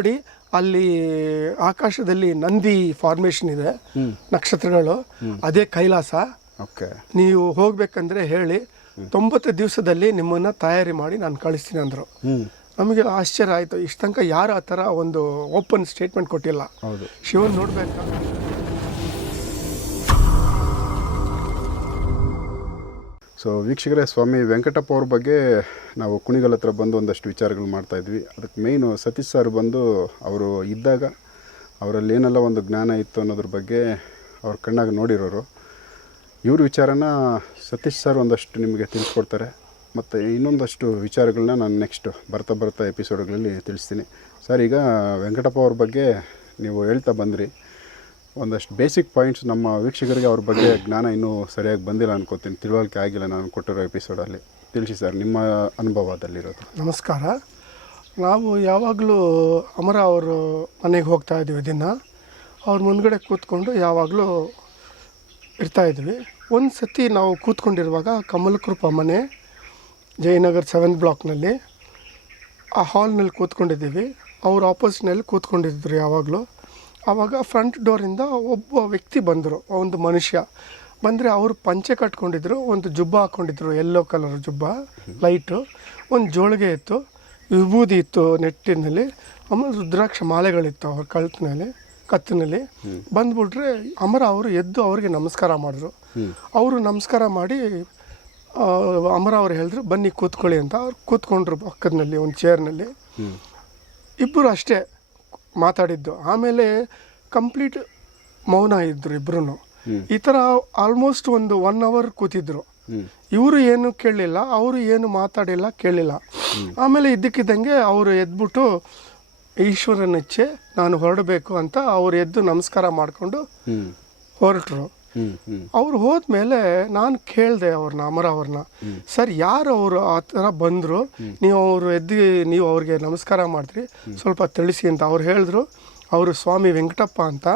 ನೋಡಿ ಅಲ್ಲಿ ಆಕಾಶದಲ್ಲಿ ನಂದಿ ಫಾರ್ಮೇಶನ್ ಇದೆ ನಕ್ಷತ್ರಗಳು ಅದೇ ಕೈಲಾಸ. ಓಕೆ. ನೀವು ಹೋಗ್ಬೇಕಂದ್ರೆ ಹೇಳಿ ತೊಂಬತ್ತು ದಿವಸದಲ್ಲಿ ನಿಮ್ಮನ್ನ ತಯಾರಿ ಮಾಡಿ ನಾನು ಕಳಿಸ್ತೀನಿ ಅಂದರು. ನಮಗೆ ಆಶ್ಚರ್ಯ ಆಯಿತು ಇಷ್ಟು ತನಕ ಯಾರು ಆ ಥರ ಒಂದು ಓಪನ್ ಸ್ಟೇಟ್ಮೆಂಟ್ ಕೊಟ್ಟಿಲ್ಲ. ಹೌದು. ಶಿವನ್ ನೋಡ್ಬೇಕಾ ಸೊ ವೀಕ್ಷಕರೇ, ಸ್ವಾಮಿ ವೆಂಕಟಪ್ಪ ಅವ್ರ ಬಗ್ಗೆ ನಾವು ಕುಣಿಗಲ್ ಹತ್ರ ಬಂದು ಒಂದಷ್ಟು ವಿಚಾರಗಳು ಮಾಡ್ತಾಯಿದ್ವಿ ಅದಕ್ಕೆ ಮೇಯ್ನು ಸತೀಶ್ ಸರ್ ಬಂದು ಅವರು ಇದ್ದಾಗ ಅವರಲ್ಲಿ ಏನೆಲ್ಲ ಒಂದು ಜ್ಞಾನ ಇತ್ತು ಅನ್ನೋದ್ರ ಬಗ್ಗೆ ಅವ್ರ ಕಣ್ಣಾಗಿ ನೋಡಿರೋರು. ಇವ್ರ ವಿಚಾರನ ಸತೀಶ್ ಸರ್ ಒಂದಷ್ಟು ನಿಮಗೆ ತಿಳಿಸ್ಕೊಡ್ತಾರೆ. ಮತ್ತು ಇನ್ನೊಂದಷ್ಟು ವಿಚಾರಗಳನ್ನ ನಾನು ನೆಕ್ಸ್ಟ್ ಬರ್ತಾ ಬರ್ತಾ ಎಪಿಸೋಡ್ಗಳಲ್ಲಿ ತಿಳಿಸ್ತೀನಿ. ಸರ್ ಈಗ ವೆಂಕಟಪ್ಪ ಅವ್ರ ಬಗ್ಗೆ ನೀವು ಹೇಳ್ತಾ ಬಂದ್ರಿ. ಒಂದಷ್ಟು ಬೇಸಿಕ್ ಪಾಯಿಂಟ್ಸ್ ನಮ್ಮ ವೀಕ್ಷಕರಿಗೆ ಅವ್ರ ಬಗ್ಗೆ ಜ್ಞಾನ ಇನ್ನೂ ಸರಿಯಾಗಿ ಬಂದಿಲ್ಲ ಅನ್ಕೋತೀನಿ. ತಿಳುವಳಿಕೆ ಆಗಿಲ್ಲ ನಾನು ಕೊಟ್ಟಿರೋ ಎಪಿಸೋಡಲ್ಲಿ ತಿಳಿಸಿ ಸರ್, ನಿಮ್ಮ ಅನುಭವದಲ್ಲಿರೋದು. ನಮಸ್ಕಾರ. ನಾವು ಯಾವಾಗಲೂ ಅಮರ ಅವರು ಮನೆಗೆ ಹೋಗ್ತಾ ಇದ್ದೀವಿ ದಿನ. ಅವ್ರ ಮುಂದ್ಗಡೆ ಕೂತ್ಕೊಂಡು ಯಾವಾಗಲೂ ಇರ್ತಾ ಇದ್ವಿ ಒಂದು ಸತಿ ನಾವು ಕೂತ್ಕೊಂಡಿರುವಾಗ ಕಮಲಕೃಪ ಮನೆ, ಜಯನಗರ್ ಸೆವೆಂತ್ ಬ್ಲಾಕ್ನಲ್ಲಿ ಆ ಹಾಲ್ನಲ್ಲಿ ಕೂತ್ಕೊಂಡಿದ್ದೀವಿ. ಅವ್ರ ಆಪೋಸಿಟ್ನಲ್ಲಿ ಕೂತ್ಕೊಂಡಿದ್ರು ಯಾವಾಗಲೂ. ಆವಾಗ ಫ್ರಂಟ್ ಡೋರಿಂದ ಒಬ್ಬ ವ್ಯಕ್ತಿ ಬಂದರು, ಒಂದು ಮನುಷ್ಯ. ಬಂದರೆ ಅವರು ಪಂಚೆ ಕಟ್ಕೊಂಡಿದ್ರು, ಒಂದು ಜುಬ್ಬ ಹಾಕ್ಕೊಂಡಿದ್ರು ಯೆಲ್ಲೋ ಕಲರ್ ಜುಬ್ಬ ಲೈಟು ಒಂದು ಜೋಳಿಗೆ ಇತ್ತು ವಿಭೂದಿ ಇತ್ತು ನೆಟ್ಟಿನಲ್ಲಿ ಆಮೇಲೆ ರುದ್ರಾಕ್ಷ ಮಾಲೆಗಳಿತ್ತು ಅವ್ರ ಕಳ್ತಿನಲ್ಲಿ ಕತ್ತಿನಲ್ಲಿ. ಬಂದ್ಬಿಟ್ರೆ ಅಮರ ಅವರು ಎದ್ದು ಅವರಿಗೆ ನಮಸ್ಕಾರ ಮಾಡಿದ್ರು. ಅವರು ನಮಸ್ಕಾರ ಮಾಡಿ ಅಮರ ಅವ್ರು ಹೇಳಿದ್ರು, ಬನ್ನಿ ಕೂತ್ಕೊಳ್ಳಿ ಅಂತ. ಅವ್ರು ಕೂತ್ಕೊಂಡ್ರು ಪಕ್ಕದಲ್ಲಿ ಒಂದು ಚೇರ್ನಲ್ಲಿ ಇಬ್ಬರು ಅಷ್ಟೇ. ಮಾತಾಡಿದ್ದು. ಆಮೇಲೆ ಕಂಪ್ಲೀಟ್ ಮೌನ ಇದ್ರು ಇಬ್ರು ಈ ಥರ ಆಲ್ಮೋಸ್ಟ್ ಒಂದು ಒನ್ ಅವರ್ ಕೂತಿದ್ರು. ಇವರು ಏನು ಕೇಳಲಿಲ್ಲ ಅವರು ಏನು ಮಾತಾಡಿಲ್ಲ ಕೇಳಿಲ್ಲ. ಆಮೇಲೆ ಇದ್ದಕ್ಕಿದ್ದಂಗೆ ಅವರು ಎದ್ಬಿಟ್ಟು ಈಶ್ವರನ ಇಚ್ಛೆ ನಾನು ಹೊರಡಬೇಕು ಅಂತ ಅವ್ರು ಎದ್ದು ನಮಸ್ಕಾರ ಮಾಡಿಕೊಂಡು ಹೊರಟರು. ಅವ್ರು ಹೋದ್ಮೇಲೆ ನಾನು ಕೇಳಿದೆ ಅವ್ರನ್ನ ಅಮರ ಅವ್ರನ್ನ ಸರ್, ಯಾರು ಅವರು ಆ ಥರ ಬಂದರು? ನೀವು ಅವರು ಎದ್ದು ನೀವು ಅವ್ರಿಗೆ ನಮಸ್ಕಾರ ಮಾಡ್ತೀರಿ. ಸ್ವಲ್ಪ ತಿಳಿಸಿ ಅಂತ ಅವ್ರು ಹೇಳಿದ್ರು. ಅವರು ಸ್ವಾಮಿ ವೆಂಕಟಪ್ಪ ಅಂತ.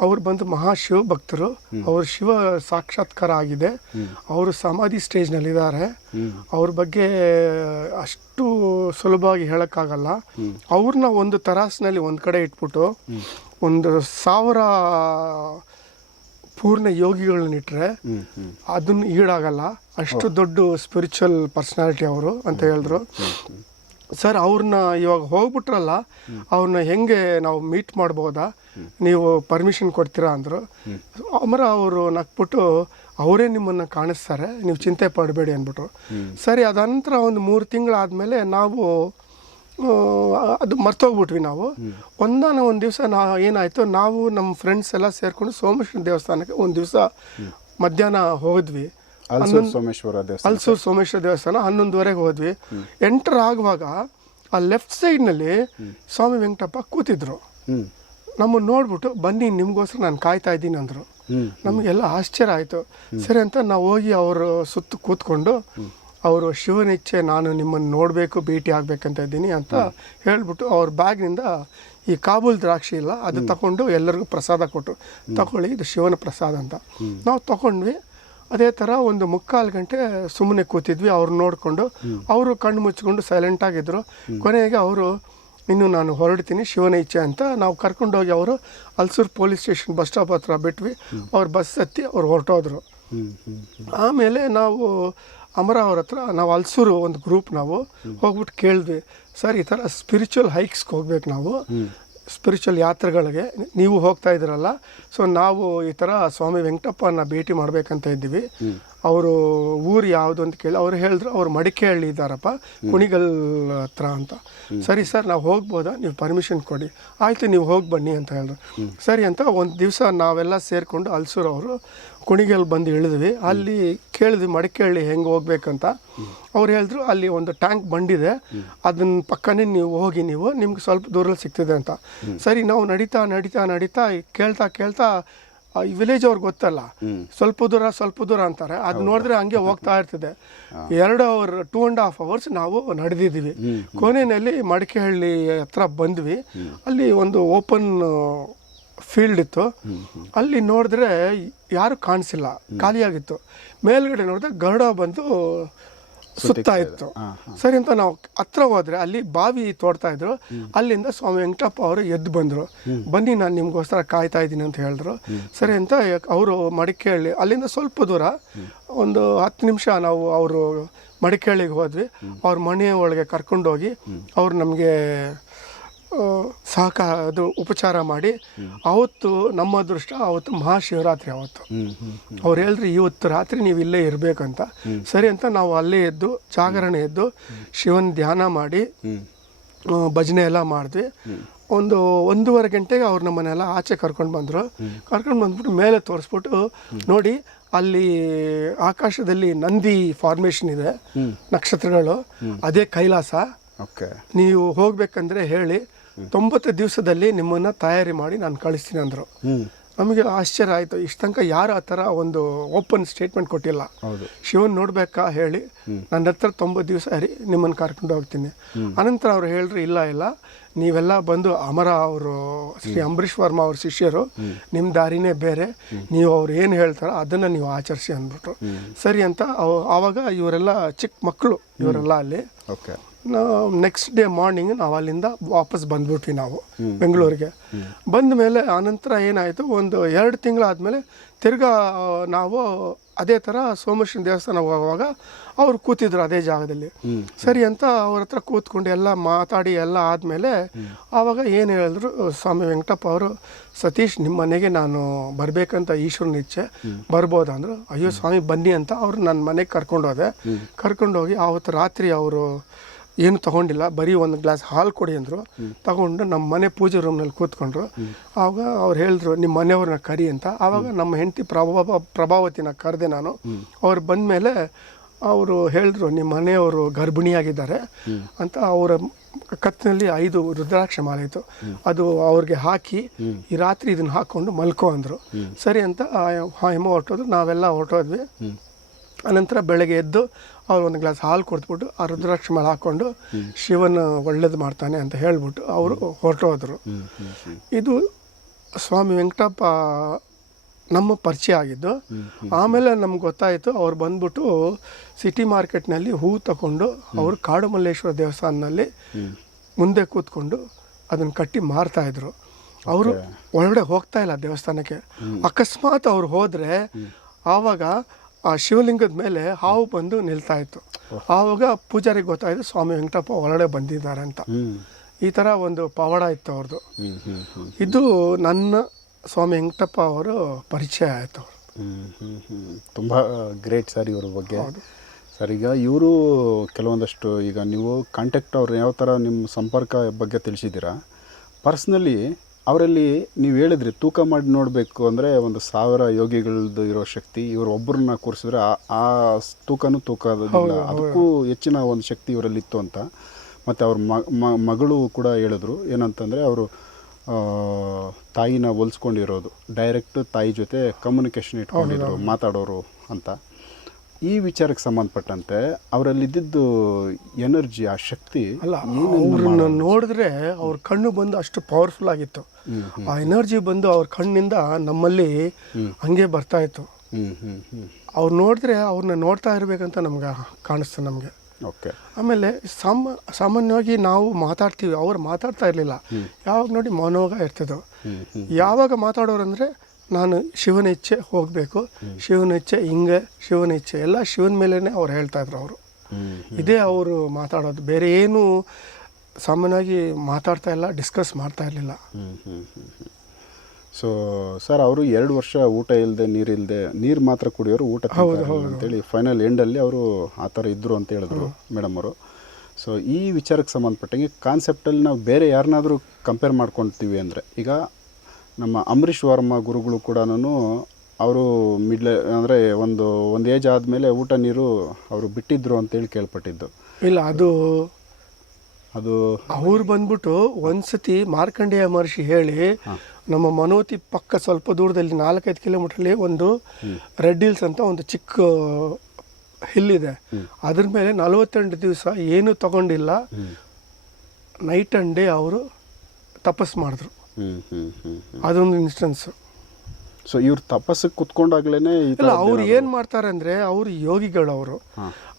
ಅವ್ರು ಬಂದು ಮಹಾಶಿವ ಭಕ್ತರು. ಅವರು ಶಿವ ಸಾಕ್ಷಾತ್ಕಾರ ಆಗಿದೆ. ಅವರು ಸಮಾಧಿ ಸ್ಟೇಜ್ನಲ್ಲಿದ್ದಾರೆ. ಅವ್ರ ಬಗ್ಗೆ ಅಷ್ಟು ಸುಲಭವಾಗಿ ಹೇಳೋಕ್ಕಾಗಲ್ಲ. ಅವ್ರನ್ನ ಒಂದು ತರಾಸಿನಲ್ಲಿ ಒಂದು ಕಡೆ ಇಟ್ಬಿಟ್ಟು, ಒಂದು ಸಾವಿರ ಪೂರ್ಣ ಯೋಗಿಗಳನ್ನ ಇಟ್ಟರೆ ಹ್ಞೂ ಹ್ಞೂ ಅದನ್ನ ಈಡಾಗಲ್ಲ. ಅಷ್ಟು ದೊಡ್ಡ ಸ್ಪಿರಿಚುವಲ್ ಪರ್ಸನಾಲಿಟಿ ಅವರು ಅಂತ ಹೇಳಿದ್ರು. ಸರ್ ಅವ್ರನ್ನ ಇವಾಗ ಹೋಗ್ಬಿಟ್ರಲ್ಲ ಅವ್ರನ್ನ ಹೆಂಗೆ ನಾವು ಮೀಟ್ ಮಾಡ್ಬೋದಾ? ನೀವು ಪರ್ಮಿಷನ್ ಕೊಡ್ತೀರಾ ಅಂದರು. ಅಮರ ಅವರು ನಕ್ಬಿಟ್ಟು ಅವರೇ ನಿಮ್ಮನ್ನು ಕಾಣಿಸ್ತಾರೆ ನೀವು ಚಿಂತೆ ಪಡಬೇಡಿ ಅಂದ್ಬಿಟ್ರು. ಸರಿ ಅದಂತರ ಒಂದು ಮೂರು ತಿಂಗಳಾದಮೇಲೆ ನಾವು ಅದು ಮರ್ತೋಗ್ಬಿಟ್ವಿ ನಾವು. ಒಂದಾನ ಒಂದು ದಿವಸ ನಾ ಏನಾಯಿತು ನಾವು ನಮ್ಮ ಫ್ರೆಂಡ್ಸ್ ಎಲ್ಲ ಸೇರಿಕೊಂಡು ಸೋಮೇಶ್ವರ ದೇವಸ್ಥಾನಕ್ಕೆ ಒಂದು ದಿವಸ ಮಧ್ಯಾಹ್ನ ಹೋದ್ವಿ. ಸೋಮೇಶ್ವರ ದೇವಸ್ಥಾನ ಅಲ್ಸೂರು ಸೋಮೇಶ್ವರ ದೇವಸ್ಥಾನ ಹನ್ನೊಂದುವರೆಗೆ ಹೋದ್ವಿ. ಎಂಟರ್ ಆಗುವಾಗ ಆ ಲೆಫ್ಟ್ ಸೈಡ್ನಲ್ಲಿ ಸ್ವಾಮಿ ವೆಂಕಟಪ್ಪ ಕೂತಿದ್ರು. ನಮ್ಮನ್ನು ನೋಡ್ಬಿಟ್ಟು ಬನ್ನಿ ನಿಮಗೋಸ್ಕರ ನಾನು ಕಾಯ್ತಾ ಇದ್ದೀನಿ ಅಂದರು. ನಮಗೆಲ್ಲ ಆಶ್ಚರ್ಯ ಆಯಿತು. ಸರಿ ಅಂತ ನಾವು ಹೋಗಿ ಅವರು ಸುತ್ತ ಕೂತ್ಕೊಂಡು ಅವರು ಶಿವನ ಇಚ್ಛೆ ನಾನು ನಿಮ್ಮನ್ನು ನೋಡಬೇಕು ಭೇಟಿ ಆಗಬೇಕಂತ ಇದ್ದೀನಿ ಅಂತ ಹೇಳ್ಬಿಟ್ಟು ಅವ್ರ ಬ್ಯಾಗ್ನಿಂದ ಈ ಕಾಬೂಲ್ ದ್ರಾಕ್ಷಿ ಇಲ್ಲ ಅದು ತಗೊಂಡು ಎಲ್ಲರಿಗೂ ಪ್ರಸಾದ ಕೊಟ್ಟರು ತಗೊಳ್ಳಿ ಇದು ಶಿವನ ಪ್ರಸಾದ ಅಂತ. ನಾವು ತಗೊಂಡ್ವಿ. ಅದೇ ಥರ ಒಂದು ಮುಕ್ಕಾಲು ಗಂಟೆ ಸುಮ್ಮನೆ ಕೂತಿದ್ವಿ ಅವ್ರು ನೋಡಿಕೊಂಡು. ಅವರು ಕಣ್ಣು ಮುಚ್ಕೊಂಡು ಸೈಲೆಂಟ್ ಆಗಿದ್ರು. ಕೊನೆಗೆ ಅವರು ಇನ್ನು ನಾನು ಹೊರಡ್ತೀನಿ ಶಿವನ ಇಚ್ಛೆ ಅಂತ. ನಾವು ಕರ್ಕೊಂಡೋಗಿ ಅವರು Ulsoor police station bus stop ಹತ್ರ ಬಿಟ್ವಿ. ಅವ್ರು ಬಸ್ ಹತ್ತಿ ಅವ್ರು ಹೊರಟೋದ್ರು. ಆಮೇಲೆ ನಾವು ಅಮರ ಅವ್ರ ಹತ್ರ ನಾವು ಅಲ್ಸೂರು ಒಂದು ಗ್ರೂಪ್ ನಾವು ಹೋಗ್ಬಿಟ್ಟು ಕೇಳಿದ್ವಿ ಸರ್ ಈ ಥರ ಸ್ಪಿರಿಚುವಲ್ ಹೈಕ್ಸ್ಗೆ ಹೋಗ್ಬೇಕು ನಾವು. ಸ್ಪಿರಿಚುವಲ್ ಯಾತ್ರೆಗಳಿಗೆ. ನೀವು ಹೋಗ್ತಾ ಇದ್ದೀರಲ್ಲ ಸೊ ನಾವು ಈ ಥರ ಸ್ವಾಮಿ ವೆಂಕಟಪ್ಪನ ಭೇಟಿ ಮಾಡಬೇಕಂತ ಇದ್ದೀವಿ. ಅವರು ಊರು ಯಾವುದು ಅಂತ ಕೇಳಿ ಅವ್ರು ಹೇಳಿದ್ರು ಅವ್ರು ಮಡಿಕೆಹಳ್ಳಿ ಇದ್ದಾರಪ್ಪ ಕುಣಿಗಲ್ ಹತ್ರ ಅಂತ. ಸರಿ ಸರ್ ನಾವು ಹೋಗ್ಬೋದಾ? ನೀವು ಪರ್ಮಿಷನ್ ಕೊಡಿ. ಆಯಿತು ನೀವು ಹೋಗಿ ಬನ್ನಿ ಅಂತ ಹೇಳಿದ್ರು. ಸರಿ ಅಂತ ಒಂದು ದಿವಸ ನಾವೆಲ್ಲ ಸೇರಿಕೊಂಡು ಅಲ್ಸೂರು ಅವರು ಕುಣಿಗಲ್ ಬಂದು ಇಳಿದ್ವಿ. ಅಲ್ಲಿ ಕೇಳಿದ್ವಿ ಮಡಿಕೇಳಿ ಹೆಂಗೆ ಹೋಗ್ಬೇಕಂತ. ಅವ್ರು ಹೇಳಿದ್ರು ಅಲ್ಲಿ ಒಂದು ಟ್ಯಾಂಕ್ ಬಂಡಿದೆ ಅದನ್ನ ಪಕ್ಕನೇ ನೀವು ಹೋಗಿ ನೀವು ನಿಮ್ಗೆ ಸ್ವಲ್ಪ ದೂರಲ್ಲಿ ಸಿಗ್ತಿದೆ ಅಂತ. ಸರಿ ನಾವು ನಡೀತಾ ನಡೀತಾ ನಡೀತಾ ಕೇಳ್ತಾ ಕೇಳ್ತಾ ಈ ವಿಲೇಜ್ ಅವ್ರಿಗೆ ಗೊತ್ತಲ್ಲ. ಸ್ವಲ್ಪ ದೂರ ಸ್ವಲ್ಪ ದೂರ ಅಂತಾರೆ. ಅದು ನೋಡಿದ್ರೆ ಹಂಗೆ ಹೋಗ್ತಾ ಇರ್ತದೆ. ಎರಡು hour two and half hours ನಾವು ನಡೆದಿದ್ದೀವಿ. ಕೊನೆಯಲ್ಲಿ ಮಡಿಕೆಹಳ್ಳಿ ಹತ್ರ ಬಂದ್ವಿ. ಅಲ್ಲಿ ಒಂದು ಓಪನ್ ಫೀಲ್ಡ್ ಇತ್ತು. ಅಲ್ಲಿ ನೋಡಿದ್ರೆ ಯಾರು ಕಾಣಿಸಿಲ್ಲ. ಖಾಲಿಯಾಗಿತ್ತು. ಮೇಲ್ಗಡೆ ನೋಡಿದ್ರೆ ಗರುಡ ಬಂದು ಸುತ್ತ ಇತ್ತು. ಸರಿ ಅಂತ ನಾವು ಹತ್ರ ಹೋದ್ರೆ ಅಲ್ಲಿ ಬಾವಿ ತೋಡ್ತಾ ಇದ್ರು. ಅಲ್ಲಿಂದ ಸ್ವಾಮಿ ವೆಂಕಟಪ್ಪ ಅವರು ಎದ್ದು ಬಂದರು. ಬನ್ನಿ ನಾನು ನಿಮಗೋಸ್ಕರ ಕಾಯ್ತಾ ಇದ್ದೀನಿ ಅಂತ ಹೇಳಿದ್ರು. ಸರಿ ಅಂತ ಅವರು ಮಡಿಕೇಳಿ ಅಲ್ಲಿಂದ ಸ್ವಲ್ಪ ದೂರ ಒಂದು ಹತ್ತು ನಿಮಿಷ ನಾವು ಅವರು ಮಡಿಕೇಳಿಗೆ ಹೋದ್ವಿ. ಅವ್ರ ಮನೆಯ ಒಳಗೆ ಕರ್ಕೊಂಡೋಗಿ ಅವ್ರು ನಮಗೆ ಸಹಕ ಅದು ಉಪಚಾರ ಮಾಡಿ ಅವತ್ತು ನಮ್ಮ ಅದೃಷ್ಟ ಅವತ್ತು ಮಹಾಶಿವರಾತ್ರಿ ಅವತ್ತು. ಅವ್ರು ಹೇಳ್ರಿ ಇವತ್ತು ರಾತ್ರಿ ನೀವು ಇಲ್ಲೇ ಇರಬೇಕಂತ. ಸರಿ ಅಂತ ನಾವು ಅಲ್ಲೇ ಎದ್ದು ಜಾಗರಣೆ ಎದ್ದು ಶಿವನ ಧ್ಯಾನ ಮಾಡಿ ಭಜನೆ ಎಲ್ಲ ಮಾಡಿದ್ವಿ. ಒಂದು ಒಂದೂವರೆ ಗಂಟೆಗೆ ಅವ್ರು ನಮ್ಮನ್ನೆಲ್ಲ ಆಚೆ ಕರ್ಕೊಂಡು ಬಂದರು. ಕರ್ಕೊಂಡು ಬಂದ್ಬಿಟ್ಟು ಮೇಲೆ ತೋರಿಸ್ಬಿಟ್ಟು ನೋಡಿ ಅಲ್ಲಿ ಆಕಾಶದಲ್ಲಿ ನಂದಿ ಫಾರ್ಮೇಷನ್ ಇದೆ ನಕ್ಷತ್ರಗಳು ಅದೇ ಕೈಲಾಸ. ಓಕೆ. ನೀವು ಹೋಗ್ಬೇಕಂದ್ರೆ ಹೇಳಿ ತೊಂಬತ್ತು ದಿವಸದಲ್ಲಿ ನಿಮ್ಮನ್ನು ತಯಾರಿ ಮಾಡಿ ನಾನು ಕಳಿಸ್ತೀನಿ ಅಂದರು. ನಮಗೆ ಆಶ್ಚರ್ಯ ಆಯಿತು. ಇಷ್ಟು ತನಕ ಯಾರು ಆ ಥರ ಒಂದು ಓಪನ್ ಸ್ಟೇಟ್ಮೆಂಟ್ ಕೊಟ್ಟಿಲ್ಲ. ಶಿವನ್ ನೋಡಬೇಕಾ ಹೇಳಿ ನನ್ನ ಹತ್ರ ತೊಂಬತ್ತು ದಿವಸ ಹರಿ ನಿಮ್ಮನ್ನು ಕರ್ಕೊಂಡು ಹೋಗ್ತೀನಿ. ಅನಂತರ ಅವ್ರು ಹೇಳ್ರಿ ಇಲ್ಲ ಇಲ್ಲ. ನೀವೆಲ್ಲ ಬಂದು ಅಮರ ಅವರು ಶ್ರೀ ಅಂಬರೀಶ್ ವರ್ಮಾ ಅವ್ರ ಶಿಷ್ಯರು ನಿಮ್ಮ ದಾರಿನೇ ಬೇರೆ. ನೀವು ಅವ್ರು ಏನು ಹೇಳ್ತಾರೋ ಅದನ್ನು ನೀವು ಆಚರಿಸಿ ಅಂದ್ಬಿಟ್ರು. ಸರಿ ಅಂತ ಅವು ಆವಾಗ ಇವರೆಲ್ಲ ಚಿಕ್ಕ ಮಕ್ಕಳು ಇವರೆಲ್ಲ ಅಲ್ಲಿ. ಓಕೆ ನೆಕ್ಸ್ಟ್ ಡೇ ಮಾರ್ನಿಂಗ್ ನಾವು ಅಲ್ಲಿಂದ ವಾಪಸ್ ಬಂದ್ಬಿಟ್ವಿ ನಾವು, ಬೆಂಗಳೂರಿಗೆ. ಬಂದ ಮೇಲೆ ಆನಂತರ ಏನಾಯಿತು, ಒಂದು ಎರಡು ತಿಂಗಳಾದಮೇಲೆ ತಿರ್ಗಾ ನಾವು ಅದೇ ಥರ ಸೋಮೇಶ್ವರ ದೇವಸ್ಥಾನ ಹೋಗುವಾಗ ಅವ್ರು ಕೂತಿದ್ರು ಅದೇ ಜಾಗದಲ್ಲಿ. ಸರಿ ಅಂತ ಅವ್ರ ಹತ್ರ ಕೂತ್ಕೊಂಡು ಎಲ್ಲ ಮಾತಾಡಿ ಎಲ್ಲ ಆದಮೇಲೆ ಆವಾಗ ಏನು ಹೇಳಿದ್ರು, ಸ್ವಾಮಿ ವೆಂಕಟಪ್ಪ ಅವರು, ಸತೀಶ್ ನಿಮ್ಮ ಮನೆಗೆ ನಾನು ಬರಬೇಕಂತ ಈಶ್ವರನ ಇಚ್ಛೆ ಬರ್ಬೋದಂದ್ರು ಅಯ್ಯೋ ಸ್ವಾಮಿ ಬನ್ನಿ ಅಂತ ಅವರು ನನ್ನ ಮನೆಗೆ ಕರ್ಕೊಂಡೋದೆ ಕರ್ಕೊಂಡೋಗಿ ಆವತ್ತು ರಾತ್ರಿ ಅವರು ಏನು ತಗೊಂಡಿಲ್ಲ ಬರೀ ಒಂದು ಗ್ಲಾಸ್ ಹಾಲು ಕೊಡಿ ಅಂದರು. ತಗೊಂಡು ನಮ್ಮ ಮನೆ ಪೂಜೆ ರೂಮ್ನಲ್ಲಿ ಕೂತ್ಕೊಂಡ್ರು. ಆವಾಗ ಅವ್ರು ಹೇಳಿದ್ರು ನಿಮ್ಮ ಮನೆಯವ್ರನ್ನ ಕರಿ ಅಂತ. ಆವಾಗ ನಮ್ಮ ಹೆಂಡತಿ ಪ್ರಭಾವ ಪ್ರಭಾವತಿನ ಕರೆದೆ ನಾನು. ಅವ್ರು ಬಂದಮೇಲೆ ಅವರು ಹೇಳಿದ್ರು ನಿಮ್ಮ ಮನೆಯವರು ಗರ್ಭಿಣಿಯಾಗಿದ್ದಾರೆ ಅಂತ ಅವರ ಕತ್ತಿನಲ್ಲಿ ಐದು ರುದ್ರಾಕ್ಷ ಮಾಲೆ ಇತ್ತು. ಅದು ಅವ್ರಿಗೆ ಹಾಕಿ ಈ ರಾತ್ರಿ ಇದನ್ನು ಹಾಕೊಂಡು ಮಲ್ಕೋ ಅಂದರು. ಸರಿ ಅಂತ ಆ ಹೆಮ್ಮ ಹೊರಟೋದು ನಾವೆಲ್ಲ ಹೊರಟೋದ್ವಿ. ಅನಂತರ ಬೆಳಗ್ಗೆ ಎದ್ದು ಅವ್ರು ಒಂದು ಗ್ಲಾಸ್ ಹಾಲು ಕೊಡ್ತ್ಬಿಟ್ಟು ಆ ರುದ್ರಾಕ್ಷ ಮೇಲೆ ಹಾಕ್ಕೊಂಡು ಶಿವನ ಒಳ್ಳೇದು ಮಾಡ್ತಾನೆ ಅಂತ ಹೇಳ್ಬಿಟ್ಟು ಅವರು ಹೊರಟೋದ್ರು ಇದು ಸ್ವಾಮಿ ವೆಂಕಟಪ್ಪ ನಮ್ಮ ಪರಿಚಯ ಆಗಿದ್ದು. ಆಮೇಲೆ ನಮ್ಗೆ ಗೊತ್ತಾಯಿತು ಅವ್ರು ಬಂದ್ಬಿಟ್ಟು ಸಿಟಿ ಮಾರ್ಕೆಟ್ನಲ್ಲಿ ಹೂ ತಗೊಂಡು ಅವರು ಕಾಡುಮಲ್ಲೇಶ್ವರ ದೇವಸ್ಥಾನದಲ್ಲಿ ಮುಂದೆ ಕೂತ್ಕೊಂಡು ಅದನ್ನು ಕಟ್ಟಿ ಮಾರ್ತಾಯಿದ್ರು ಅವರು ಒಳಗಡೆ ಹೋಗ್ತಾ ಇಲ್ಲ ದೇವಸ್ಥಾನಕ್ಕೆ. ಅಕಸ್ಮಾತ್ ಅವ್ರು ಹೋದರೆ ಆವಾಗ ಆ ಶಿವಲಿಂಗದ ಮೇಲೆ ಹಾವು ಬಂದು ನಿಲ್ತಾ ಇತ್ತು. ಆವಾಗ ಪೂಜಾರಿಗೆ ಗೊತ್ತಾಯಿತು ಸ್ವಾಮಿ ವೆಂಕಟಪ್ಪ ಒಳಗಡೆ ಬಂದಿದ್ದಾರೆ ಅಂತ. ಈ ಥರ ಒಂದು ಪವಾಡ ಇತ್ತು ಅವ್ರದ್ದು ಇದು ನನ್ನ ಸ್ವಾಮಿ ವೆಂಕಟಪ್ಪ ಅವರು ಪರಿಚಯ ಆಯಿತು ಅವರು ತುಂಬ ಗ್ರೇಟ್ ಸರ್ ಇವ್ರ ಬಗ್ಗೆ. ಸರ್ ಈಗ ಇವರು ಕೆಲವೊಂದಷ್ಟು ಈಗ ನೀವು ಕಾಂಟ್ಯಾಕ್ಟ್ ಅವ್ರು ಯಾವ ಥರ ನಿಮ್ಮ ಸಂಪರ್ಕ ಬಗ್ಗೆ ತಿಳಿಸಿದ್ದೀರಾ? ಪರ್ಸ್ನಲಿ ಅವರಲ್ಲಿ ನೀವು ಹೇಳಿದ್ರಿ ತೂಕ ಮಾಡಿ ನೋಡಬೇಕು ಅಂದರೆ ಒಂದು ಸಾವಿರ ಯೋಗಿಗಳದ್ದು ಇರೋ ಶಕ್ತಿ ಇವರು ಒಬ್ಬರನ್ನ ಕೂರಿಸಿದ್ರೆ ಆ- ತೂಕನೂ ತೂಕ ಅದಕ್ಕೂ ಹೆಚ್ಚಿನ ಒಂದು ಶಕ್ತಿ ಇವರಲ್ಲಿ ಇತ್ತು ಅಂತ. ಮತ್ತು ಅವ್ರ ಮಗಳು ಕೂಡ ಹೇಳಿದ್ರು. ಏನಂತಂದರೆ ಅವರು ತಾಯಿನ ಹೋಲಿಸ್ಕೊಂಡಿರೋದು. ಡೈರೆಕ್ಟ್ ತಾಯಿ ಜೊತೆ ಕಮ್ಯುನಿಕೇಷನ್ ಇಟ್ಕೊಂಡಿದ್ರು ಮಾತಾಡೋರು ಅಂತ. ಈ ವಿಚಾರಕ್ಕೆ ಸಂಬಂಧಪಟ್ಟಂತೆ ಅವರಲ್ಲಿ ಇದ್ದಿದ್ದು ಎನರ್ಜಿ ಆ ಶಕ್ತಿ ಅಲ್ಲ ಅವ್ರನ್ನ ನೋಡಿದ್ರೆ ಅವ್ರ ಕಣ್ಣು ಬಂದು ಅಷ್ಟು ಪವರ್ಫುಲ್ ಆಗಿತ್ತು. ಆ ಎನರ್ಜಿ ಬಂದು ಅವ್ರ ಕಣ್ಣಿಂದ ನಮ್ಮಲ್ಲಿ ಹಂಗೆ ಬರ್ತಾ ಇತ್ತು. ಅವ್ರು ನೋಡಿದ್ರೆ ಅವ್ರನ್ನ ನೋಡ್ತಾ ಇರಬೇಕಂತ ನಮ್ಗೆ ಕಾಣಿಸ್ತು ನಮಗೆ. ಓಕೆ. ಆಮೇಲೆ ಸಾಮ ಸಾಮಾನ್ಯವಾಗಿ ನಾವು ಮಾತಾಡ್ತೀವಿ ಅವ್ರು ಮಾತಾಡ್ತಾ ಇರಲಿಲ್ಲ. ಯಾವಾಗ ನೋಡಿ ಮನೋಗ ಇರ್ತಿದ್ರು ಯಾವಾಗ ಮಾತಾಡೋರು ಅಂದರೆ ನಾನು ಶಿವನ ಇಚ್ಛೆ ಹೋಗಬೇಕು ಶಿವನ ಇಚ್ಛೆ ಹಿಂಗೆ ಶಿವನ ಇಚ್ಛೆ ಎಲ್ಲ ಶಿವನ ಮೇಲೇ ಅವ್ರು ಹೇಳ್ತಾ ಇದ್ರು ಅವರು. ಇದೇ ಅವರು ಮಾತಾಡೋದು. ಬೇರೆ ಏನು ಸಾಮಾನ್ಯವಾಗಿ ಮಾತಾಡ್ತಾ ಇಲ್ಲ ಡಿಸ್ಕಸ್ ಮಾಡ್ತಾ ಇರಲಿಲ್ಲ. ಸೊ ಸರ್ ಅವರು ಎರಡು ವರ್ಷ ಊಟ ಇಲ್ಲದೆ ನೀರಿಲ್ಲದೆ ನೀರು ಮಾತ್ರ ಕುಡಿಯೋರು ಊಟ ಅಂತೇಳಿ ಫೈನಲ್ ಎಂಡಲ್ಲಿ ಅವರು ಆ ಥರ ಇದ್ದರು ಅಂತ ಹೇಳಿದ್ರು ಮೇಡಮ್ ಅವರು. ಸೊ ಈ ವಿಚಾರಕ್ಕೆ ಸಂಬಂಧಪಟ್ಟಂಗೆ ಕಾನ್ಸೆಪ್ಟಲ್ಲಿ ನಾವು ಬೇರೆ ಯಾರನ್ನಾದರೂ ಕಂಪೇರ್ ಮಾಡ್ಕೊತೀವಿ ಅಂದರೆ ಈಗ ನಮ್ಮ ಅಂಬರೀಷ್ ವರ್ಮ ಗುರುಗಳು ಕೂಡ ನಾನು ಅವರು ಮಿಡ್ಲೆ ಅಂದರೆ ಒಂದು ಒಂದು ಏಜ್ ಆದಮೇಲೆ ಊಟ ನೀರು ಅವರು ಬಿಟ್ಟಿದ್ರು ಅಂತೇಳಿ ಕೇಳ್ಪಟ್ಟಿದ್ದು. ಇಲ್ಲ ಅದು ಅದು ಅವ್ರು ಬಂದ್ಬಿಟ್ಟು ಒಂದ್ಸತಿ ಮಾರ್ಕಂಡೇಯ ಮಹರ್ಷಿ ಹೇಳಿ ನಮ್ಮ ಮನೋತಿ ಪಕ್ಕ ಸ್ವಲ್ಪ ದೂರದಲ್ಲಿ ನಾಲ್ಕೈದು ಕಿಲೋಮೀಟ್ರಲ್ಲಿ ಒಂದು ರೆಡ್ ಹಿಲ್ಸ್ ಅಂತ ಒಂದು ಚಿಕ್ಕ ಹಿಲ್ ಇದೆ. ಅದ್ರ ಮೇಲೆ ನಲವತ್ತೆಂಟು ದಿವಸ ಏನು ತಗೊಂಡಿಲ್ಲ. ನೈಟ್ ಆ್ಯಂಡ್ ಡೇ ಅವರು ತಪಸ್ ಮಾಡಿದ್ರು. ಅದೊಂದು ಇನ್ಸ್ಟೆನ್ಸ್ ಸೊ ಇವ್ರು ತಪಸ್ಸಿಗೆ ಕುತ್ಕೊಂಡಾಗ್ಲೇ ಇಲ್ಲ ಅವ್ರು ಏನು ಮಾಡ್ತಾರೆ ಅಂದರೆ ಅವರು ಯೋಗಿಗಳು ಅವರು.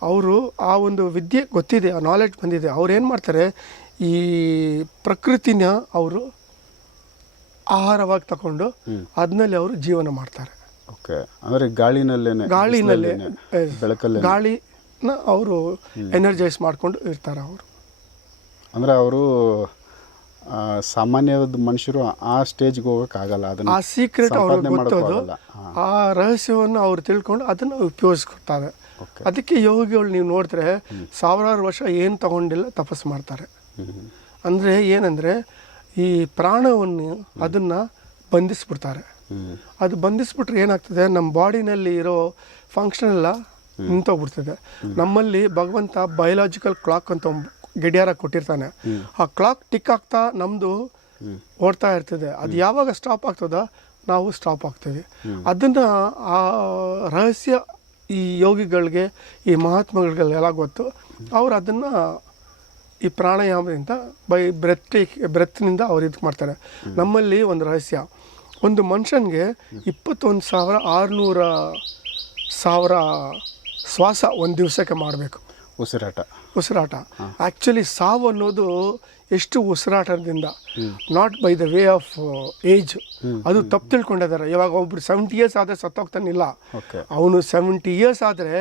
ಅವರು ಆ ಒಂದು ವಿದ್ಯೆ ಗೊತ್ತಿದೆ ಆ ನಾಲೆಡ್ಜ್ ಬಂದಿದೆ. ಅವ್ರು ಏನು ಮಾಡ್ತಾರೆ ಈ ಪ್ರಕೃತಿನ ಅವರು ಆಹಾರವಾಗಿ ತಗೊಂಡು ಅದ್ನಲ್ಲಿ ಅವರು ಜೀವನ ಮಾಡ್ತಾರೆ. ಓಕೆ ಅಂದರೆ ಗಾಳಿನಲ್ಲೇನೆ ಗಾಳಿನಲ್ಲೇ ಬಿಸಿಲಲ್ಲೇನೆ, ಬೆಳಕಲ್ಲೇ ಗಾಳಿನ ಅವರು ಎನರ್ಜೈಸ್ ಮಾಡ್ಕೊಂಡು ಇರ್ತಾರೆ ಅವರು. ಅಂದ್ರೆ ಅವರು ಸಾಮಾನ್ಯವಾದ ಮನುಷ್ಯರು ಆ ಸ್ಟೇಜ್ಗೆ ಹೋಗೋಕ್ಕಾಗಲ್ಲ. ಆಗಲ್ಲ ಅದನ್ನ ಆ ಸೀಕ್ರೆಟ್ ಅವ್ರಿಗೆ ಗೊತ್ತದು. ಆ ರಹಸ್ಯವನ್ನು ಅವ್ರು ತಿಳ್ಕೊಂಡು ಅದನ್ನು ಉಪಯೋಗಿಸ್ಕೊತಾರೆ ಅದಕ್ಕೆ ಯೋಗಿಗಳು ನೀವು ನೋಡಿದ್ರೆ ಸಾವಿರಾರು ವರ್ಷ ಏನು ತಗೊಂಡಿಲ್ಲ ತಪಸ್ಸು ಮಾಡ್ತಾರೆ. ಅಂದರೆ ಏನಂದರೆ ಈ ಪ್ರಾಣವನ್ನು ಅದನ್ನು ಬಂಧಿಸ್ಬಿಡ್ತಾರೆ. ಅದು ಬಂಧಿಸ್ಬಿಟ್ರೆ ಏನಾಗ್ತದೆ? ನಮ್ಮ ಬಾಡಿನಲ್ಲಿ ಇರೋ ಫಂಕ್ಷನ್ ಎಲ್ಲ ನಿಂತೋಗ್ಬಿಡ್ತದೆ. ನಮ್ಮಲ್ಲಿ ಭಗವಂತ ಬಯೋಲಾಜಿಕಲ್ ಕ್ಲಾಕ್ ಅಂತ ಗಡಿಯಾರ ಕೊಟ್ಟಿರ್ತಾನೆ. ಆ ಕ್ಲಾಕ್ ಟಿಕ್ ಆಗ್ತಾ ನಮ್ಮದು ಓಡ್ತಾ ಇರ್ತದೆ. ಅದು ಯಾವಾಗ ಸ್ಟಾಪ್ ಆಗ್ತದ ನಾವು ಸ್ಟಾಪ್ ಆಗ್ತೀವಿ. ಅದನ್ನು ಆ ರಹಸ್ಯ ಈ ಯೋಗಿಗಳಿಗೆ ಈ ಮಹಾತ್ಮಗಳಿಗೆಲ್ಲ ಗೊತ್ತು. ಅವ್ರು ಅದನ್ನು ಈ ಪ್ರಾಣಾಯಾಮದಿಂದ ಬೈ ಬ್ರೆತ್ ಬ್ರೆತ್ನಿಂದ ಅವ್ರು ಇದು ಮಾಡ್ತಾರೆ. ನಮ್ಮಲ್ಲಿ ಒಂದು ರಹಸ್ಯ. ಒಂದು ಮನುಷ್ಯನಿಗೆ ಇಪ್ಪತ್ತೊಂದು ಸಾವಿರ ಆರುನೂರ ಸಾವಿರ ಶ್ವಾಸ ಒಂದು ದಿವಸಕ್ಕೆ ಮಾಡಬೇಕು. ಉಸಿರಾಟ. ಉಸಿರಾಟ. ಆ್ಯಕ್ಚುಲಿ ಸಾವು ಅನ್ನೋದು ಎಷ್ಟು ಉಸಿರಾಟದಿಂದ. Not by the way of age ಅದು ತಪ್ಪು ತಿಳ್ಕೊಂಡಿದ್ದಾರೆ. ಇವಾಗ ಒಬ್ರು ಸೆವೆಂಟಿ ಇಯರ್ಸ್ ಆದರೆ ಸತ್ತೋಗ್ತಾನಿಲ್ಲ. ಅವನು ಸೆವೆಂಟಿ ಇಯರ್ಸ್ ಆದರೆ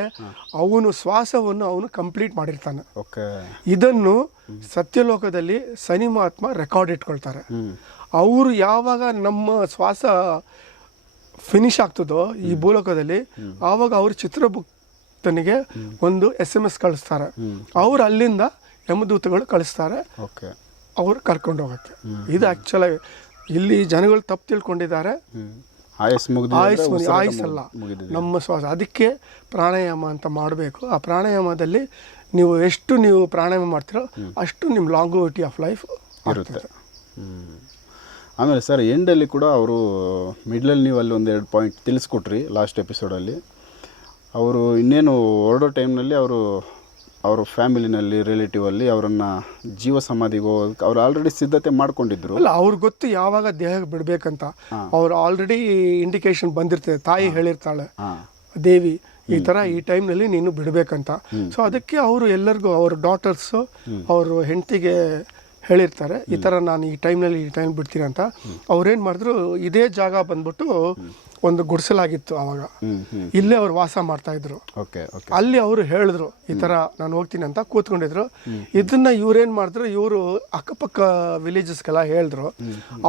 ಅವನು ಶ್ವಾಸವನ್ನು ಅವನು ಕಂಪ್ಲೀಟ್ ಮಾಡಿರ್ತಾನೆ. ಓಕೆ ಇದನ್ನು ಸತ್ಯಲೋಕದಲ್ಲಿ ಸನಿ ಮಹಾತ್ಮ ರೆಕಾರ್ಡ್ ಇಟ್ಕೊಳ್ತಾರೆ. ಅವರು ಯಾವಾಗ ನಮ್ಮ ಶ್ವಾಸ ಫಿನಿಶ್ ಆಗ್ತದೋ ಈ ಭೂಲೋಕದಲ್ಲಿ ಆವಾಗ ಅವರು ಚಿತ್ರಗುಪ್ತನಿಗೆ ಒಂದು ಎಸ್ ಎಂ ಎಸ್ ಕಳಿಸ್ತಾರೆ. ಅವ್ರು ಅಲ್ಲಿಂದ ಯಮದೂತಗಳು ಕಳಿಸ್ತಾರೆ. ಓಕೆ. ಅವರು ಕರ್ಕೊಂಡು ಹೋಗಕ್ಕೆ. ಇದು ಆ್ಯಕ್ಚುಲಾಗಿ ಇಲ್ಲಿ ಜನಗಳು ತಪ್ಪು ತಿಳ್ಕೊಂಡಿದ್ದಾರೆ. ಆಯಸ್ಸಲ್ಲ ನಮ್ಮ ಶ್ವಾಸ. ಅದಕ್ಕೆ ಪ್ರಾಣಾಯಾಮ ಅಂತ ಮಾಡಬೇಕು. ಆ ಪ್ರಾಣಾಯಾಮದಲ್ಲಿ ನೀವು ಎಷ್ಟು ನೀವು ಪ್ರಾಣಾಯಾಮ ಮಾಡ್ತೀರೋ ಅಷ್ಟು ನಿಮ್ಮ ಲಾಂಗೋವಿಟಿ ಆಫ್ ಲೈಫ್ ಇರುತ್ತೆ. ಆಮೇಲೆ ಸರ್ ಎಂಡಲ್ಲಿ ಕೂಡ ಅವರು ಮಿಡ್ಲಲ್ಲಿ ನೀವು ಅಲ್ಲಿ ಒಂದೆರಡು ಎರಡು ಪಾಯಿಂಟ್ ತಿಳಿಸ್ಕೊಟ್ರಿ ಲಾಸ್ಟ್ ಎಪಿಸೋಡಲ್ಲಿ ಅವರು ಇನ್ನೇನು ಹೊರಡೋ ಟೈಮ್ನಲ್ಲಿ ಅವರು ಅವ್ರ ಫ್ಯಾಮಿಲಿನಲ್ಲಿ ರಿಲೇಟಿವಲ್ಲಿ ಅವರನ್ನು ಜೀವ ಸಮಾಧಿಗೆ ಹೋಗೋದಕ್ಕೆ ಅವ್ರು ಆಲ್ರೆಡಿ ಸಿದ್ಧತೆ ಮಾಡ್ಕೊಂಡಿದ್ರು. ಅಲ್ಲ ಅವ್ರಿಗೆ ಗೊತ್ತು ಯಾವಾಗ ದೇಹಕ್ಕೆ ಬಿಡಬೇಕಂತ. ಅವ್ರು ಆಲ್ರೆಡಿ ಇಂಡಿಕೇಶನ್ ಬಂದಿರ್ತದೆ. ತಾಯಿ ಹೇಳಿರ್ತಾಳೆ ದೇವಿ ಈ ಥರ ಈ ಟೈಮ್ನಲ್ಲಿ ನೀನು ಬಿಡಬೇಕಂತ. ಸೊ ಅದಕ್ಕೆ ಅವರು ಎಲ್ಲರಿಗೂ ಅವ್ರ ಡಾಟರ್ಸು ಅವರು ಹೆಂಡತಿಗೆ ಹೇಳಿರ್ತಾರೆ ಈ ಥರ ನಾನು ಈ ಟೈಮ್ನಲ್ಲಿ ಈ ಟೈಮ್ ಬಿಡ್ತೀನಿ ಅಂತ ಅವ್ರೇನು ಮಾಡಿದ್ರು ಇದೇ ಜಾಗ ಬಂದ್ಬಿಟ್ಟು ಒಂದು ಗುಡಿಸಲಾಗಿತ್ತು ಆವಾಗ. ಹ್ಞೂ ಇಲ್ಲೇ ಅವ್ರು ವಾಸ ಮಾಡ್ತಾ ಇದ್ರು. ಅಲ್ಲಿ ಅವರು ಹೇಳಿದ್ರು ಈ ತರ ನಾನು ಹೋಗ್ತೀನಿ ಅಂತ ಕೂತ್ಕೊಂಡಿದ್ರು. ಇದನ್ನ ಇವ್ರೇನ್ ಮಾಡಿದ್ರು ಇವರು ಅಕ್ಕಪಕ್ಕ ವಿಲೇಜಸ್ಗೆಲ್ಲ ಹೇಳಿದ್ರು.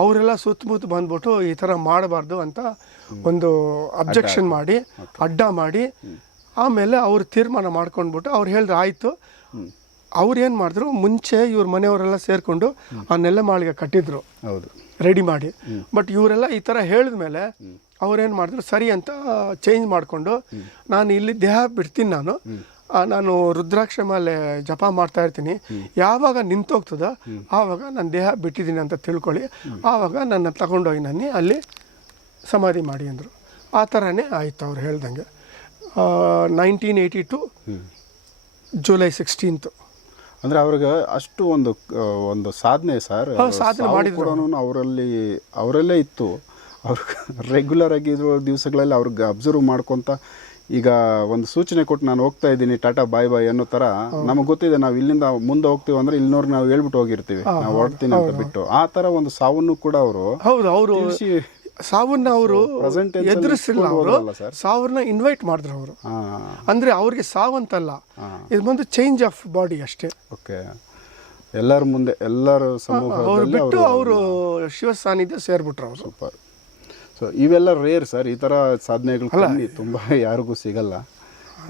ಅವರೆಲ್ಲ ಸುತ್ತಮುತ್ತ ಬಂದ್ಬಿಟ್ಟು ಈ ತರ ಮಾಡಬಾರ್ದು ಅಂತ ಒಂದು ಅಬ್ಜೆಕ್ಷನ್ ಮಾಡಿ ಅಡ್ಡ ಮಾಡಿ ಆಮೇಲೆ ಅವ್ರು ತೀರ್ಮಾನ ಮಾಡ್ಕೊಂಡ್ಬಿಟ್ಟು ಅವ್ರು ಹೇಳಿದ್ರು ಆಯ್ತು. ಅವ್ರು ಏನು ಮಾಡಿದ್ರು ಮುಂಚೆ ಇವ್ರ ಮನೆಯವರೆಲ್ಲ ಸೇರಿಕೊಂಡು ಆ ನೆಲೆ ಮಾಳಿಗೆ ಕಟ್ಟಿದ್ರು. ಹೌದು. ರೆಡಿ ಮಾಡಿ. ಬಟ್ ಇವರೆಲ್ಲ ಈ ಥರ ಹೇಳಿದ ಮೇಲೆ ಅವ್ರೇನು ಮಾಡಿದ್ರು ಸರಿ ಅಂತ ಚೇಂಜ್ ಮಾಡಿಕೊಂಡು ನಾನು ಇಲ್ಲಿ ದೇಹ ಬಿಡ್ತೀನಿ ನಾನು. ನಾನು ರುದ್ರಾಕ್ಷ ಮೇಲೆ ಜಪ ಮಾಡ್ತಾ ಇರ್ತೀನಿ. ಯಾವಾಗ ನಿಂತೋಗ್ತದೋ ಆವಾಗ ನಾನು ದೇಹ ಬಿಟ್ಟಿದ್ದೀನಿ ಅಂತ ತಿಳ್ಕೊಳ್ಳಿ. ಆವಾಗ ನನ್ನ ತಗೊಂಡೋಗಿ ನಾನು ಅಲ್ಲಿ ಸಮಾಧಿ ಮಾಡಿ ಅಂದರು. ಆ ಥರನೇ ಆಯಿತು ಅವ್ರು ಹೇಳ್ದಂಗೆ. Nineteen eighty two July sixteenth ಅಂದರೆ ಅವ್ರಿಗೆ ಅಷ್ಟು ಒಂದು ಒಂದು ಸಾಧನೆ ಸರ್. ಸಾಧನೆ ಮಾಡಿದ್ರು. ಅವರಲ್ಲಿ ಅವರಲ್ಲೇ ಇತ್ತು. ಅವ್ರ ರೆಗ್ಯುಲರ್ ಆಗಿ ಇರೋ ದಿವಸಗಳಲ್ಲಿ ಅವ್ರಿಗೆ ಅಬ್ಸರ್ವ್ ಮಾಡ್ಕೊಂತ ಈಗ ಒಂದು ಸೂಚನೆ ಕೊಟ್ಟು ನಾನು ಹೋಗ್ತಾ ಇದ್ದೀನಿ ಟಾಟಾ ಬಾಯ್ ಬಾಯ್ ಅನ್ನೋ ತರ ನಮಗೆ ಗೊತ್ತಿದೆ ನಾವು ಇಲ್ಲಿಂದ ಮುಂದೆ ಹೋಗ್ತೀವಿ ಅಂದ್ರೆ ಇಲ್ಲಿನವ್ರಿಗೆ ನಾವು ಹೇಳ್ಬಿಟ್ಟು ಹೋಗಿರ್ತೀವಿ. ನಾವು ಹೊರಡ್ತೀನಿ ಅಂತ ಬಿಟ್ಟು. ಆ ತರ ಒಂದು ಸಾವನ್ನು ಕೂಡ ಅವರು ಹೌದು ಅವರು ಸಾವನ್ನ ಅವರು ಎದುರಿಸಿಲ್ಲ ಅವರು? ಸಾವನ್ನ ಇನ್ವೈಟ್ ಮಾಡಿದ್ರು ಅವರು. ಅಂದ್ರೆ ಅವ್ರಿಗೆ ಸಾವಂತಲ್ಲ. ಇದು ಬಂದು ಚೇಂಜ್ ಆಫ್ ಬಾಡಿ ಅಷ್ಟೇ. ಓಕೆ ಎಲ್ಲರ ಮುಂದೆ ಎಲ್ಲರ ಅವ್ರು ಸಮೂಹದಲ್ಲಿ ಬಿಟ್ಟು ಅವರು ಅವರು ಶಿವ ಸಾನ್ನಿಧ್ಯ ಸೇರ್ಬಿಟ್ರು ಅವರು. ಸೂಪರ್ ಸೊ ಇವೆಲ್ಲ ರೇರ್ ಸರ್. ಈ ಥರ ಸಾಧನೆಗಳು ತುಂಬ ತುಂಬಾ ಯಾರಿಗೂ ಸಿಗಲ್ಲ.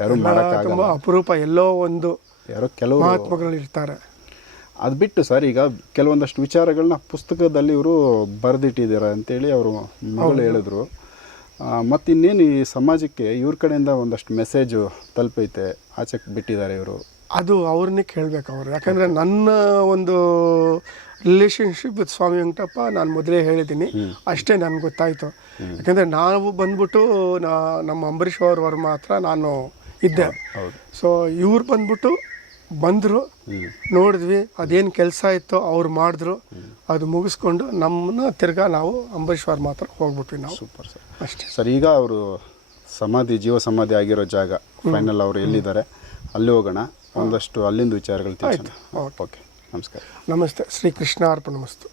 ಯಾರು ಮಾಡೋಕ್ಕಾಗಲ್ಲ ತುಂಬಾ ಅಪರೂಪ. ಎಲ್ಲೋ ಒಂದು ಯಾರೋ ಕೆಲವು ಮಹಾತ್ಮಗಳು ಇರ್ತಾರೆ. ಅದು ಬಿಟ್ಟು ಸರ್ ಈಗ ಕೆಲವೊಂದಷ್ಟು ವಿಚಾರಗಳನ್ನ ಪುಸ್ತಕದಲ್ಲಿ ಇವರು ಬರೆದಿಟ್ಟಿದ್ದಾರೆ ಅಂತೇಳಿ ಅವರು ಮಗಳು ಹೇಳಿದ್ರು. ಮತ್ತು ಇನ್ನೇನು ಈ ಸಮಾಜಕ್ಕೆ ಇವ್ರ ಕಡೆಯಿಂದ ಒಂದಷ್ಟು ಮೆಸೇಜು ತಲುಪೈತೆ ಆಚೆಗೆ ಬಿಟ್ಟಿದ್ದಾರೆ ಇವರು? ಅದು ಅವ್ರನ್ನೇ ಕೇಳಬೇಕು ಅವರು. ಯಾಕಂದರೆ ನನ್ನ ಒಂದು ರಿಲೇಶನ್ಶಿಪ್ ವಿತ್ ಸ್ವಾಮಿ ವೆಂಕಟಪ್ಪ ನಾನು ಮೊದಲೇ ಹೇಳಿದ್ದೀನಿ. ಅಷ್ಟೇ ನನಗೆ ಗೊತ್ತಾಯಿತು. ಯಾಕಂದರೆ ನಾವು ಬಂದ್ಬಿಟ್ಟು ನಾ ನಮ್ಮ ಅಂಬರೀಷ್ ಅವ್ರ ವರ್ಮ ಹತ್ರ ನಾನು ಇದ್ದೆ. ಸೊ ಇವ್ರು ಬಂದ್ಬಿಟ್ಟು ಬಂದರು. ನೋಡಿದ್ವಿ ಅದೇನು ಕೆಲಸ ಇತ್ತು ಅವ್ರು ಮಾಡಿದ್ರು. ಅದು ಮುಗಿಸ್ಕೊಂಡು ನಮ್ಮನ್ನ ತಿರ್ಗಾ ನಾವು ಅಂಬರೀಶ್ವರ್ ಮಾತ್ರ ಹೋಗ್ಬಿಟ್ವಿ ನಾವು. Super sir. ಅಷ್ಟೇ. ಸರ್ ಈಗ ಅವರು ಸಮಾಧಿ ಜೀವ ಸಮಾಧಿ ಆಗಿರೋ ಜಾಗ ಫೈನಲ್ ಅವರು ಎಲ್ಲಿದ್ದಾರೆ? ಅಲ್ಲಿ ಹೋಗೋಣ. ಒಂದಷ್ಟು ಅಲ್ಲಿಂದ ವಿಚಾರಗಳು. ಓಕೆ. ನಮಸ್ಕಾರ. ನಮಸ್ತೆ. ಶ್ರೀ ಕೃಷ್ಣ ಅರ್ಪಣ ಮಸ್ತು